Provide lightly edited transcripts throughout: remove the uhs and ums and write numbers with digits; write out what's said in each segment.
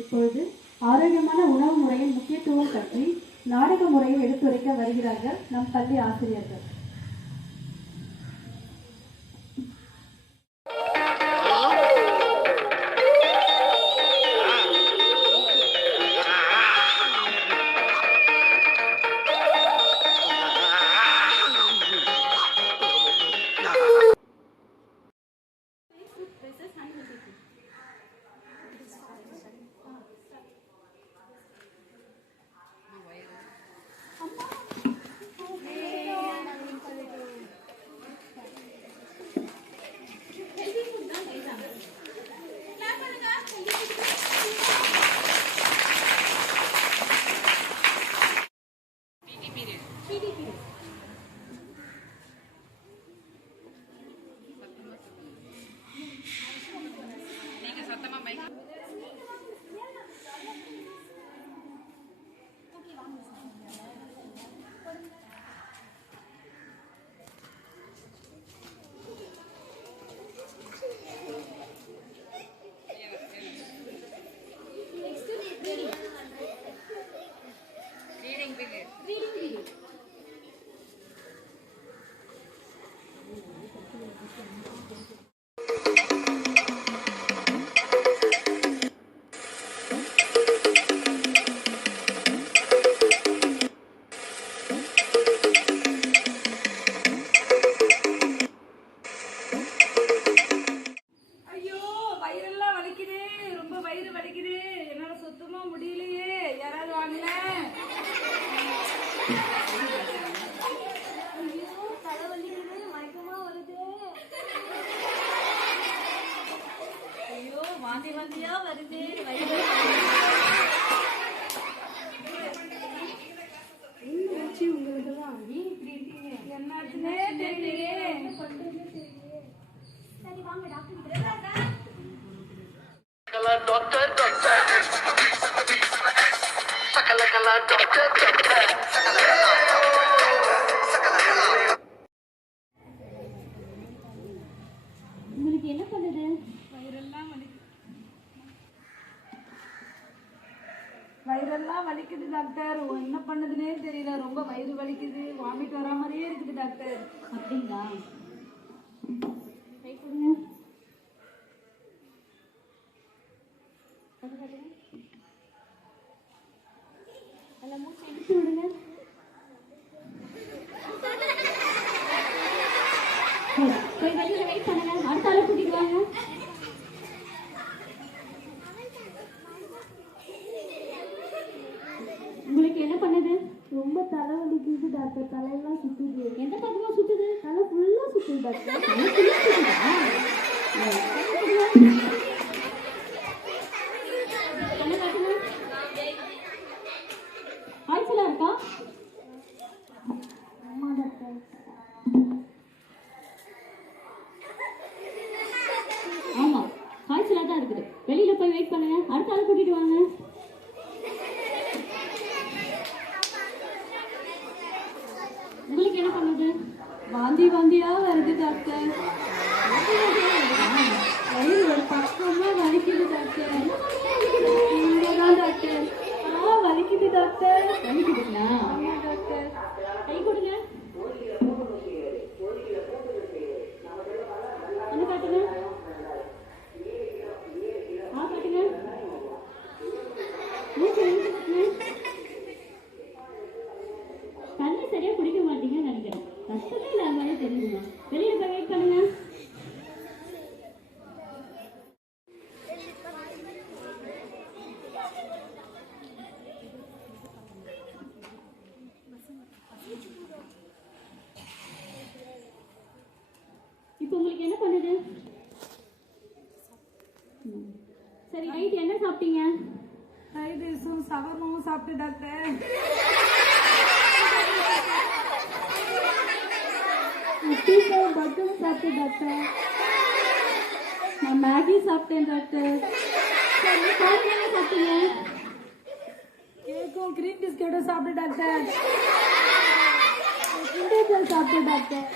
இப்பொழுது ஆரோக்கியமான உணவு முறையின் முக்கியத்துவம் பற்றி நாடக முறையில் எடுத்துரைக்க வருகிறார்கள் நம் பள்ளி ஆசிரியர்கள். உங்களுக்கு என்ன பண்ணுது? வயிறெல்லாம் வலிக்குது டாக்டர். என்ன பண்ணுதுன்னே தெரியல. ரொம்ப வயிறு வலிக்குது, வாமிட் வர மாதிரியே இருக்குது டாக்டர். அப்படிங்களா? மூச்சு எடுத்து விடுங்க. போய் வெளியில வெயிட் பண்ணுங்க. அடுத்த ஆளை கூட்டிட்டு வாங்க. உங்களுக்கு என்ன பண்ணுது? ரொம்ப தலை வலிக்குது டாக்டர். தலையெல்லாம் சுத்துது. எந்த பக்கமா சுத்துது? தலை ஃபுல்லா சுத்துது டாக்டர். காய்ச்சலா இருக்கா? ஆமா டாக்டர். ஆமா, காய்ச்சலா தான் இருக்குது. வெளியில போய் வெயிட் பண்ணுங்க. அடுத்த ஆள் கூட்டிட்டு வாங்க. உங்களுக்கு என்ன பண்ணுது? வாந்தியா வருது டாக்டர். வயிறு ஒரு பக்கமா வலிக்குது டாக்டர். இங்கதான் டாக்டர். வலிக்குது டாக்டர். வலிக்குதுங்களா? ஆமா டாக்டர். கை கொடுங்க. என்ன காட்டுங்க? காட்டுங்க. தண்ணி சரியா குடிக்க மாட்டீங்கன்னு நினைக்கிறேன். கஷ்டமே இல்லாமலே தெரியுமா? வெளியில போய் வெயிட் பண்ணுங்க. இப்போ உங்களுக்கு என்ன பண்ணுது? சரி, நைட் என்ன சாப்பிட்டீங்க? ஃப்ரைட் ரைஸும் சவர்மாவும் சாப்பிட்டு டாக்டர். பர்கரும் சாப்பிட்டு டாக்டர். நான் மேகி சாப்பிட்டேன் டாக்டர். என்ன சாப்பிட்டீங்க? கேக்கும் கிரீம் பிஸ்கெட்டும் சாப்பிட்டு டாக்டர். கிண்டர் சாப்பிட்டு டாக்டர்.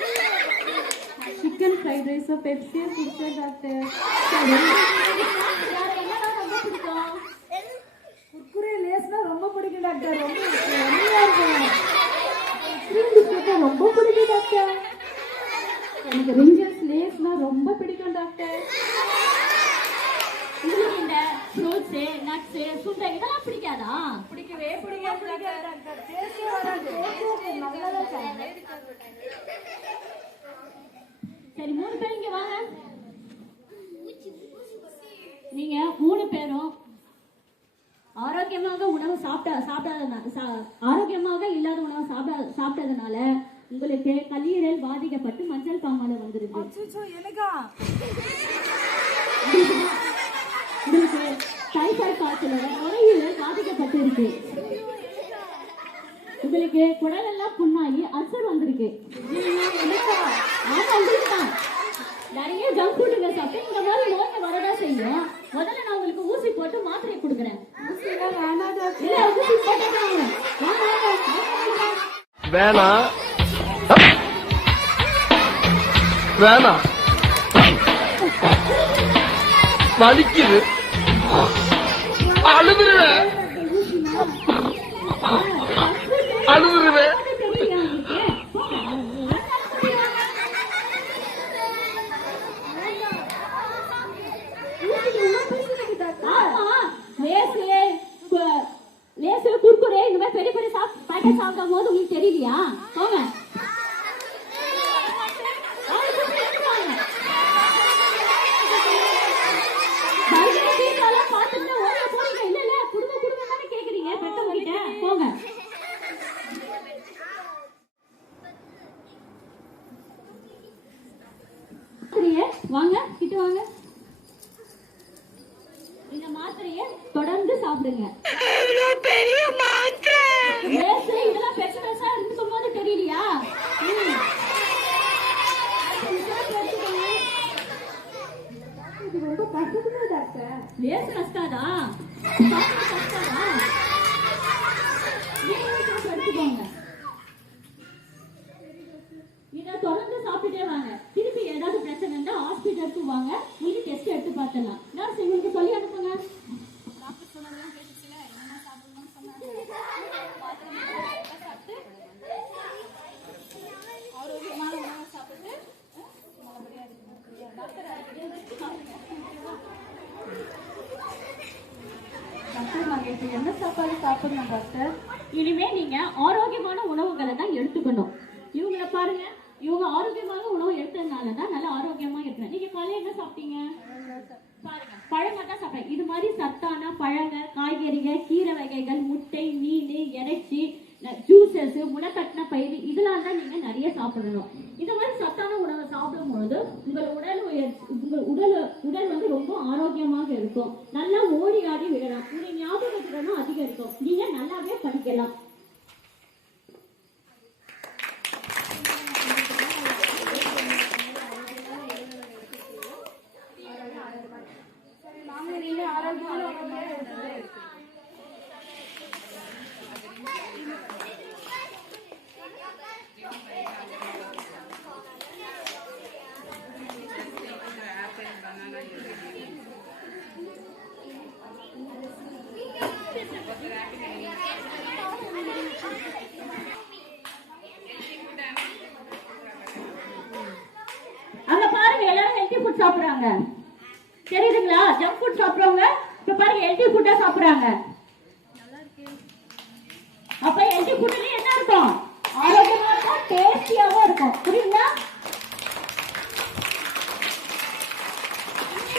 சிக்கன் ஃப்ரைட் ரைஸும் பெப்சியும் குடிச்சேன் டாக்டர். என்னடா ரொம்ப பிடிக்கும்? எனக்கு ரிஞ்சஸ் லேஸ்னா ரொம்ப பிடிக்கும் டாக்டர். உங்களுக்கு இந்த ஃப்ரூட்ஸு நட்ஸு சுண்டை இதெல்லாம் பிடிக்காதா? பிடிக்கவே பிடிக்காது டாக்டர். டேஸ்டே வராது. நல்லதா சாப்பிடு. சரி 3 பேர் இங்க வாங்க. நீங்க 3 பேரும் ஆரோக்கியமாக உணவு ஆரோக்கியமாக இல்லாத உணவு சாப்பிட்டதுனால உங்களுக்கு கல்லீரல் பாதிக்கப்பட்டு மஞ்சள் காமாலை வந்துருக்கு. அச்சச்சோ எனக்கா? உங்களுக்கு டைபாய்டு காய்ச்சலோட நுரையீரல் பாதிக்கப்பட்டு இருக்கு. உங்களுக்கு குடல் எல்லாம் புண்ணாகி அல்சர் வந்திருக்கு. ஆமா உங்களுக்கு தான். நிறைய ஜங்க் ஃபுட்டுங்க சாப்பிட்டு இந்த மாதிரி நோய் வரதா செய்யும். முதல்ல நான் உங்களுக்கு ஊசி போட்டு மாத்திரை கொடுக்குறேன். வேணாம் வேணாம் வலிக்குது அழுதுருவேன் அழுதுருவேன். லேசு குர்குரே இந்த மாதிரி பெரிய பெரிய பாக்கெட் சாப்பிடும் போது உங்களுக்கு தெரியலையா? போங்க பாத்துட்டு ஓட போறீங்க. இல்ல இல்ல குடுங்க குடுங்க தானே கேக்குறீங்க பெத்தவங்க கிட்ட. போங்க வாங்க கிட்ட வாங்க. இந்த மாத்திரையை தொடர்ந்து சாப்பிடுங்க. இதெல்லாம் பெருசு பெருசா இருக்கும் போது தெரியலையா? ரொம்ப கஷ்டமா டாக்டர். லேசு கஷ்டாதா? எடுத்துக்கோங்க. இதை தொடர்ந்து சாப்பிட்டுட்டே வாங்க. திருப்பி ஏதாவது பிரச்சனை இருந்தா ஹாஸ்பிட்டலுக்கு வாங்க. உங்களுக்கு டெஸ்ட் எடுத்து பார்த்துலாம். நர்ஸ் உங்களுக்கு சொல்லி அனுப்புங்க. என்ன சாப்பாடு சாப்பிடணும் டாக்டர்? இனிமே நீங்க ஆரோக்கியமான உணவுகளை தான் எடுத்துக்கணும். இவங்கள பாருங்க, இவங்க ஆரோக்கியமான உணவு எடுத்ததுனால தான் நல்லா ஆரோக்கியமா இருக்கணும். நீங்க காலையில என்ன சாப்பிட்டீங்க? பாருங்க பழமா தான் சாப்பிட்டேன். இது மாதிரி சத்தான பழங்கள், காய்கறிகள், கீரை வகைகள், முட்டை, மீன், இறைச்சி, ஜூசஸ், முளைக்கட்டின பயிர் இதெல்லாம் தான் நீங்க நிறைய சாப்பிடணும். இந்த மாதிரி சத்தான உணவை சாப்பிடும்போது உடல் வந்து ரொம்ப ஆரோக்கியமாக இருக்கும். நல்லா ஓடி ஆடி விடலாம். உங்க ஞாபக திறனும் அதிகரிக்கும். நீங்க நல்லாவே படிக்கலாம். அங்க பாருங்க எல்லாரும் ஹெல்தி ஃபுட் சாப்பிடுறாங்க. தெரியுதுங்களா? ஜங்க் ஃபுட் சாப்பிடுறவங்க இப்ப பாருங்க ஹெல்தி ஃபுட்டா சாப்பிடுறாங்க. அப்ப ஹெல்தி ஃபுட்ல என்ன இருக்கும்? ஆரோக்கியமா இருக்கும், டேஸ்டியாவும் இருக்கும். புரியுங்களா?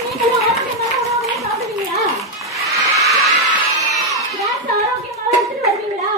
நீங்களும் ஆரோக்கியமான உணவுகளை சாப்பிடுவீங்களா? ஆரோக்கியமாக எடுத்துட்டு வருவீங்களா?